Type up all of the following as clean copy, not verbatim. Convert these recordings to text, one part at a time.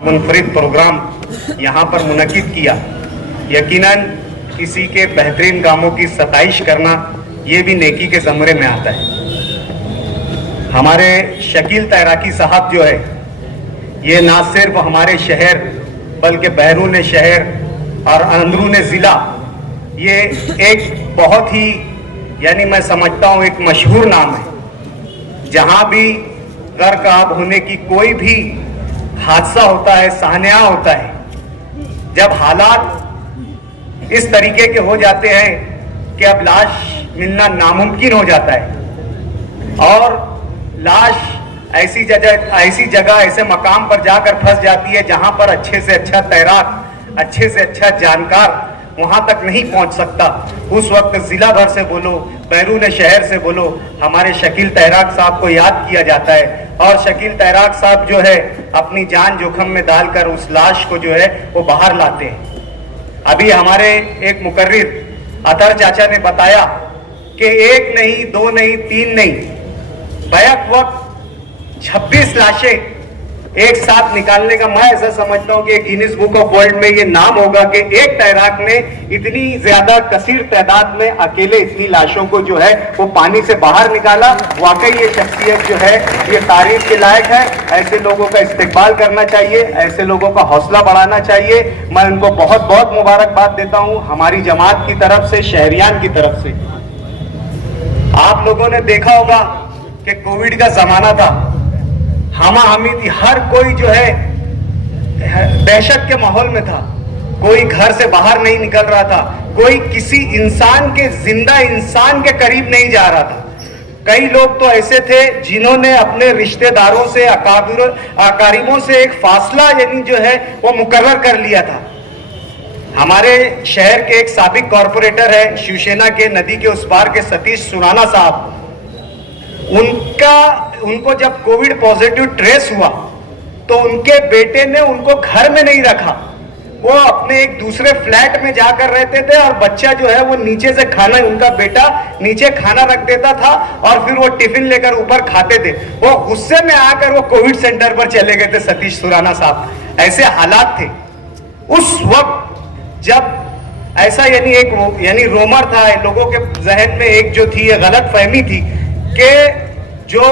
मुनफरिद programme यहाँ पर मुनक्किद किया। यकीनन किसी के बेहतरीन कामों की सताइश करना ये भी नेकी के ज़मरे में आता है। हमारे शकील तैराकी साहब जो है, ये ना सिर्फ हमारे शहर बल्कि बैरून शहर और अंदरून ज़िला ये एक बहुत ही यानी मैं समझता हूँ एक मशहूर नाम है। जहाँ भी गर्क आब होने की कोई भी हादसा होता है, साहनिया होता है, जब हालात इस तरीके के हो जाते हैं कि अब लाश मिलना नामुमकिन हो जाता है और लाश ऐसी जगह ऐसे मकाम पर जाकर फंस जाती है जहां पर अच्छे से अच्छा तैराक, अच्छे से अच्छा जानकार वहां तक नहीं पहुंच सकता। उस वक्त जिला भर से बोलो, बैरून शहर से बोलो, हमारे शकील तैराक साहब को याद किया जाता है और शकील तैराक साहब जो है अपनी जान जोखम में डालकर उस लाश को जो है वो बाहर लाते हैं। अभी हमारे एक मुकर्रिर अतर चाचा ने बताया कि एक नहीं, दो नहीं, तीन नहीं, बैक वक्त 26 लाशें एक साथ निकालने का मैं ऐसा समझता हूं कि गिनीज बुक ऑफ वर्ल्ड में ये नाम होगा कि एक तैराक ने इतनी ज्यादा कसीर तादाद में अकेले इतनी लाशों को जो है वो पानी से बाहर निकाला। वाकई ये शख्सियत जो है ये तारीफ के लायक है। ऐसे लोगों का इस्तेकबाल करना चाहिए, ऐसे लोगों का हौसला बढ़ाना चाहिए। मैं उनको बहुत बहुत मुबारकबाद देता हूं हमारी जमात की तरफ से, शहरियान की तरफ से। आप लोगों ने देखा होगा कि कोविड का जमाना था, हमा हमी थी, हर कोई जो है दहशत के माहौल में था, कोई घर से बाहर नहीं निकल रहा था, कोई किसी इंसान के, जिंदा इंसान के करीब नहीं जा रहा था। कई लोग तो ऐसे थे जिन्होंने अपने रिश्तेदारों से, अकारिबों से एक फासला यानी जो है वो मुकर्रर कर लिया था। हमारे शहर के एक साबिक कॉरपोरेटर है शिवसेना के नदी के उस पार के सतीश सुराना साहब, उनको जब कोविड पॉजिटिव ट्रेस हुआ तो उनके बेटे ने उनको घर में नहीं रखा, वो अपने एक दूसरे फ्लैट में जाकर रहते थे और बच्चा जो है वो नीचे से खाना, उनका बेटा नीचे खाना रख देता था और फिर वो टिफिन लेकर ऊपर खाते थे। वो गुस्से में आकर वो कोविड सेंटर पर चले गए थे सतीश सुराना साहब। ऐसे हालात थे उस वक्त जब ऐसा यानी रोमर था, लोगों के जहन में एक जो थी गलत फहमी थी कि जो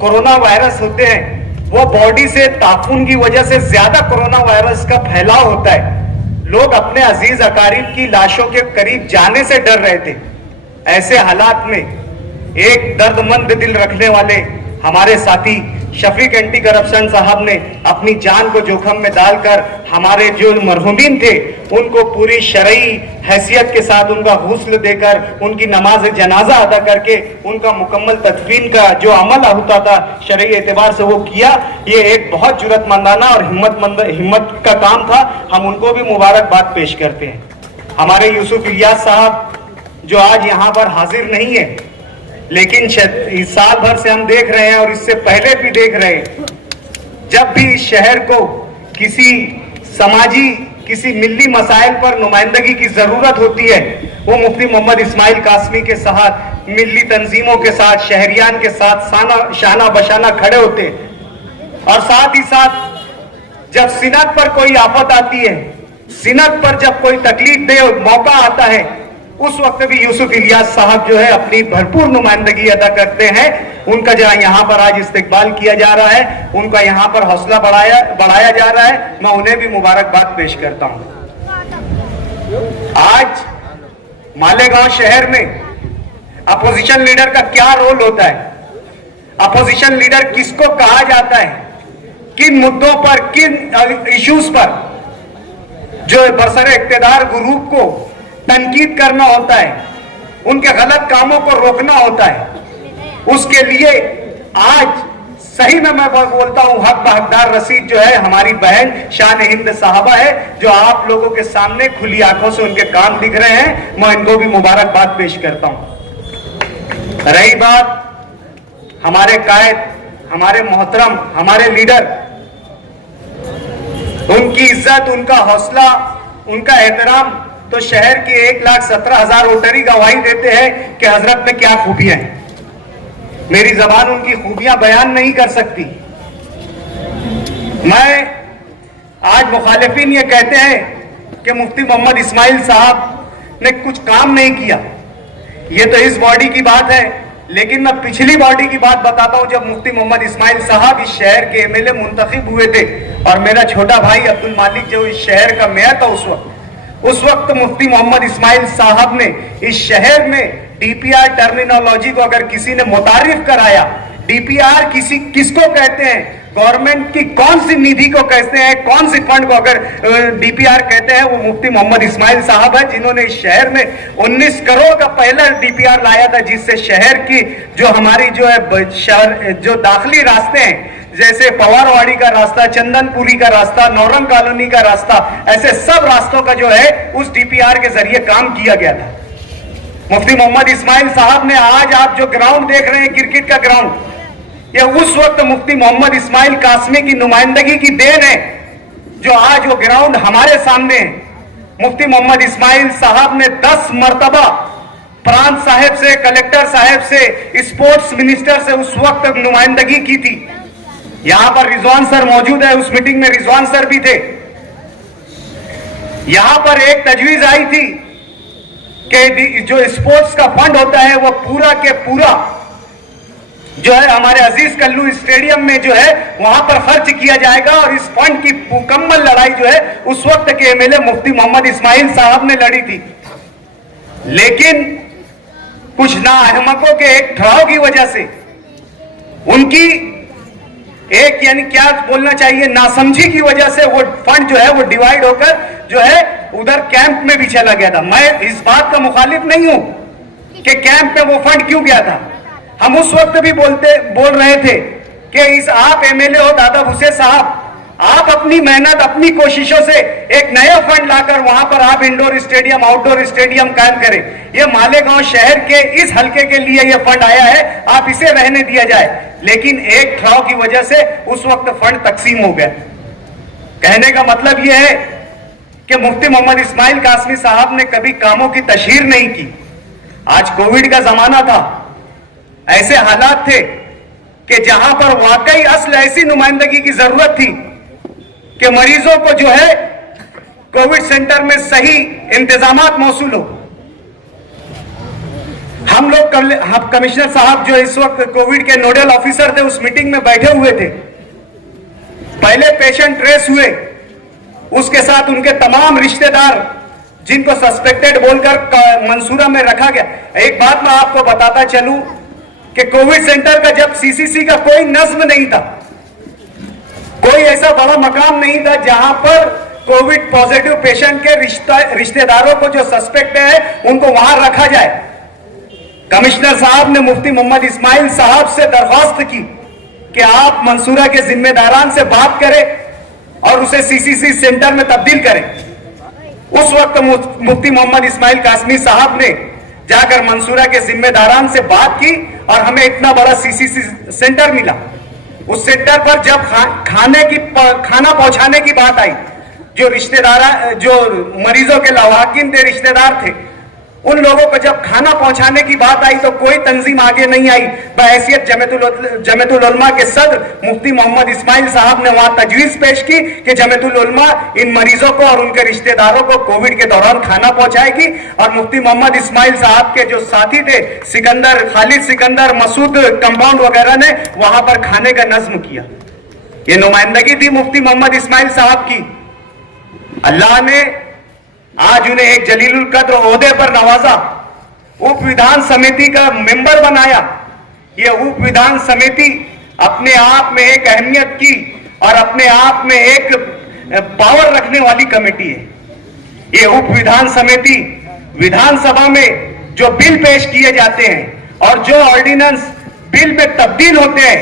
कोरोना वायरस होते हैं वो बॉडी से ताफून की वजह से ज्यादा कोरोना वायरस का फैलाव होता है। लोग अपने अजीज अकारीब की लाशों के करीब जाने से डर रहे थे। ऐसे हालात में एक दर्दमंद दिल रखने वाले हमारे साथी शफीक एंटी करप्शन साहब ने अपनी जान को जोखम में डालकर हमारे जो मरहूमीन थे उनको पूरी शरई हैसियत के साथ उनका गुस्ल देकर, उनकी नमाज जनाजा अदा करके उनका मुकम्मल तदफीन का जो अमल होता था शरई एतबार से वो किया। ये एक बहुत जुर्रतमंदाना और हिम्मत का काम था। हम उनको भी मुबारकबाद पेश करते हैं। हमारे यूसुफ इलियास साहब जो आज यहाँ पर हाजिर नहीं है, लेकिन इस साल भर से हम देख रहे हैं और इससे पहले भी देख रहे हैं, जब भी इस शहर को किसी समाजी, किसी मिली मसाइल पर नुमाइंदगी की जरूरत होती है, वो मुफ्ती मोहम्मद इस्माइल कासमी के साथ, मिली तंजीमों के साथ, शहरियान के साथ शाना बशाना खड़े होते हैं। और साथ ही साथ जब सिनत पर कोई आफत आती है, सिनत पर जब कोई तकलीफ दे मौका आता है, उस वक्त भी यूसुफ इलियास साहब जो है अपनी भरपूर नुमाइंदगी अदा करते हैं। उनका जहां यहाँ पर आज इस्तेकबाल किया जा रहा है, उनका यहाँ पर हौसला बढ़ाया जा रहा है, मैं उन्हें भी मुबारकबाद पेश करता हूं। आज मालेगांव शहर में अपोजिशन लीडर का क्या रोल होता है, अपोजिशन लीडर किसको कहा जाता है, किन मुद्दों पर, किन इश्यूज पर जो बरसरे इक्तेदार ग्रुप को तनकीद करना होता है, उनके गलत कामों को रोकना होता है। उसके लिए आज सही में मैं बोलता हूं हक हकदार रसीद जो है हमारी बहन शान हिंद साहबा है, जो आप लोगों के सामने खुली आंखों से उनके काम दिख रहे हैं। मैं इनको भी मुबारकबाद पेश करता हूं। रही बात हमारे कायद, हमारे मोहतरम, हमारे लीडर, उनकी इज्जत, उनका हौसला, उनका एहतराम तो शहर के 1,17,000 वोटर ही गवाही देते हैं कि हजरत में क्या खूबियां हैं। मेरी जबान उनकी खूबियां बयान नहीं कर सकती। मैं आज मुखालिफिन ये कहते हैं कि मुफ्ती मोहम्मद इस्माइल साहब ने कुछ काम नहीं किया। ये तो इस बॉडी की बात है, लेकिन मैं पिछली बॉडी की बात बताता हूं। जब मुफ्ती मोहम्मद इस्माइल साहब इस शहर के एमएलए मुंतखब हुए थे और मेरा छोटा भाई अब्दुल मालिक जो इस शहर का मेयर था उस वक्त मुफ्ती मोहम्मद इस्माइल साहब ने इस शहर में डीपीआर टर्मिनोलॉजी को अगर किसी ने मुतारिफ कराया, डीपीआर किसको कहते हैं, गवर्नमेंट की कौन सी निधि को कहते हैं, कौन सी फंड को अगर डीपीआर कहते हैं, वो मुफ्ती मोहम्मद इस्माइल साहब है, जिन्होंने इस शहर में 19 करोड़ का पहला डीपीआर लाया था, जिससे शहर की जो हमारी जो है शहर जो दाखिली रास्ते हैं, जैसे पवारवाड़ी का रास्ता, चंदनपुरी का रास्ता, नौरंग कॉलोनी का रास्ता, ऐसे सब रास्तों का जो है उस डीपीआर के जरिए काम किया गया था। मुफ्ती मोहम्मद इस्माइल साहब ने आज आप जो ग्राउंड देख रहे हैं, क्रिकेट का ग्राउंड, यह उस वक्त मुफ्ती मोहम्मद इस्माइल कासमी की नुमाइंदगी की देन है जो आज वो ग्राउंड हमारे सामने है। मुफ्ती मोहम्मद इस्माइल साहब ने 10 मर्तबा प्रांत साहब से, कलेक्टर साहब से, स्पोर्ट्स मिनिस्टर से उस वक्त नुमाइंदगी की थी। यहां पर रिजवान सर मौजूद है, उस मीटिंग में रिजवान सर भी थे। यहां पर एक तजवीज आई थी कि जो स्पोर्ट्स का फंड होता है वो पूरा के पूरा जो है हमारे अजीज कल्लू स्टेडियम में जो है वहां पर खर्च किया जाएगा, और इस फंड की मुकम्मल लड़ाई जो है उस वक्त के एमएलए मुफ्ती मोहम्मद इस्माइल साहब ने लड़ी थी। लेकिन कुछ नाअहमकों के एक ठहराव की वजह से, उनकी एक यानी क्या बोलना चाहिए, नासमझी की वजह से वो फंड जो है वो डिवाइड होकर जो है उधर कैंप में भी चला गया था। मैं इस बात का मुखालिफ नहीं हूं कि कैंप में वो फंड क्यों गया था। हम उस वक्त भी बोल रहे थे कि इस आप एमएलए हो दादा भुसे साहब, आप अपनी मेहनत, अपनी कोशिशों से एक नया फंड लाकर वहां पर आप इंडोर स्टेडियम, आउटडोर स्टेडियम कायम करें। यह मालेगांव शहर के इस हलके के लिए यह फंड आया है, आप इसे रहने दिया जाए। लेकिन एक ठहराव की वजह से उस वक्त फंड तकसीम हो गया। कहने का मतलब यह है कि मुफ्ती मोहम्मद इस्माइल कासमी साहब ने कभी कामों की तशहीर नहीं की। आज कोविड का जमाना था, ऐसे हालात थे कि जहां पर वाकई असल ऐसी नुमाइंदगी की जरूरत थी कि मरीजों को जो है कोविड सेंटर में सही इंतजामात मौसूल हो। हम लोग कमिश्नर साहब जो इस वक्त कोविड के नोडल ऑफिसर थे, उस मीटिंग में बैठे हुए थे। पहले पेशेंट ट्रेस हुए, उसके साथ उनके तमाम रिश्तेदार जिनको सस्पेक्टेड बोलकर मंसूरा में रखा गया। एक बात मैं आपको बताता चलूं कि कोविड सेंटर का जब सीसीसी का कोई नज्म नहीं था, कोई ऐसा बड़ा मकाम नहीं था जहां पर कोविड पॉजिटिव पेशेंट के रिश्तेदारों को जो सस्पेक्ट है उनको वहां रखा जाए। कमिश्नर साहब ने मुफ्ती मोहम्मद इस्माइल साहब से दरख्वास्त की कि आप मंसूरा के जिम्मेदारान से बात करें और उसे सीसीसी सेंटर में तब्दील करें। उस वक्त मुफ्ती मोहम्मद इस्माइल कासमी साहब ने जाकर मंसूरा के जिम्मेदारान से बात की और हमें इतना बड़ा सीसीसी सेंटर मिला। उस सेंटर पर जब खाना पहुंचाने की बात आई, जो मरीजों के लवाकिन थे, रिश्तेदार थे, उन लोगों को जब खाना पहुंचाने की बात आई तो कोई तंजीम आगे नहीं आई। बहैसियत जमीयतुल उलमा के सदर मुफ्ती मोहम्मद इस्माइल साहब ने वहां तजवीज पेश की कि जमीयतुल उलमा इन मरीजों को और उनके रिश्तेदारों को कोविड के दौरान खाना पहुंचाएगी। और मुफ्ती मोहम्मद इस्माइल साहब के जो साथी थे, सिकंदर, खालिद सिकंदर, मसूद कंपाउंड वगैरह ने वहां पर खाने का नज्म किया। ये नुमाइंदगी थी मुफ्ती मोहम्मद इस्माइल साहब की। अल्लाह ने आज उन्हें एक जलीलुल कद्र ओहदे पर नवाजा, उप विधान समिति का मेंबर बनाया। यह उप विधान समिति अपने आप में एक अहमियत की और अपने आप में एक पावर रखने वाली कमेटी है। यह उप विधान समिति विधानसभा में जो बिल पेश किए जाते हैं और जो ऑर्डिनेंस बिल में तब्दील होते हैं,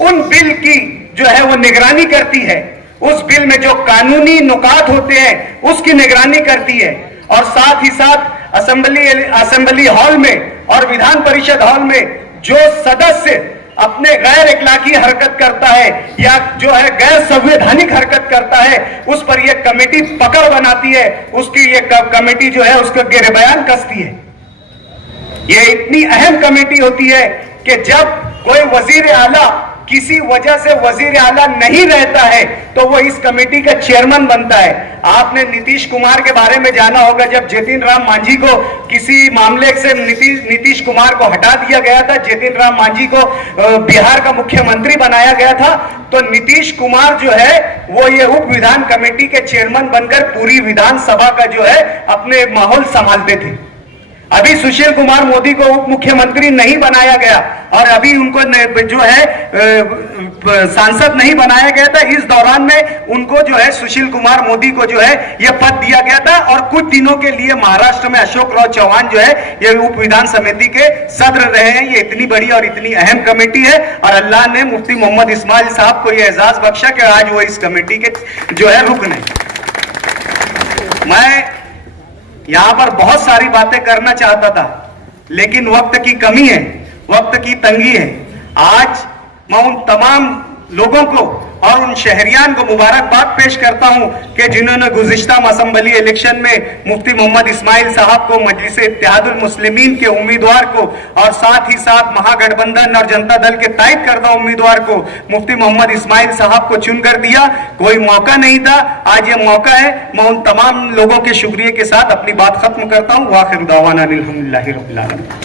उन बिल की जो है वो निगरानी करती है। उस बिल में जो कानूनी नुकात होते हैं उसकी निगरानी करती है। और साथ ही साथ असेंबली हॉल में और विधान परिषद हॉल में जो सदस्य अपने गैर इखलाकी हरकत करता है या जो है गैर संवैधानिक हरकत करता है, उस पर यह कमेटी पकड़ बनाती है, उसकी यह कमेटी जो है उसको गिरबयान कसती है। यह इतनी अहम कमेटी होती है कि जब कोई वजीर आला किसी वजह से वजीर आला नहीं रहता है तो वो इस कमेटी का चेयरमैन बनता है। आपने नीतीश कुमार के बारे में जाना होगा, जब जतिन राम मांझी को किसी मामले से नीतीश कुमार को हटा दिया गया था, जतिन राम मांझी को बिहार का मुख्यमंत्री बनाया गया था, तो नीतीश कुमार जो है वो ये उप विधान कमेटी के चेयरमैन बनकर पूरी विधानसभा का जो है अपने माहौल संभालते थे। अभी सुशील कुमार मोदी को उप मुख्यमंत्री नहीं बनाया गया और अभी उनको जो है सांसद नहीं बनाया गया था। इस दौरान में उनको जो है सुशील कुमार मोदी को जो है यह पद दिया गया था और कुछ दिनों के लिए महाराष्ट्र में अशोक राव चौहान जो है ये उप विधान समिति के सदस्य रहे हैं। ये इतनी बड़ी और इतनी अहम कमेटी है और अल्लाह ने मुफ्ती मोहम्मद इस्माइल साहब को यह एजाज बख्शा कि आज वो इस कमेटी के जो है रुकन है। मैं यहां पर बहुत सारी बातें करना चाहता था लेकिन वक्त की कमी है, वक्त की तंगी है। आज मैं उन तमाम लोगों को और उन शहरियान को मुबारकबाद पेश करता हूं कि जिन्होंने गुज़िश्ता असेंबली इलेक्शन में मुफ्ती मोहम्मद इस्माइल साहब को, मजलिस इत्तेहादुल मुस्लिमीन के उम्मीदवार को और साथ ही साथ महागठबंधन और जनता दल के तायद करदा उम्मीदवार को मुफ्ती मोहम्मद इस्माइल साहब को चुनकर दिया। कोई मौका नहीं था, आज ये मौका है। मैं उन तमाम लोगों के शुक्रिया के साथ अपनी बात खत्म करता हूं। वाखिर दावाना अनिल हम्दुलिल्लाहि रब्बिल आलमीन।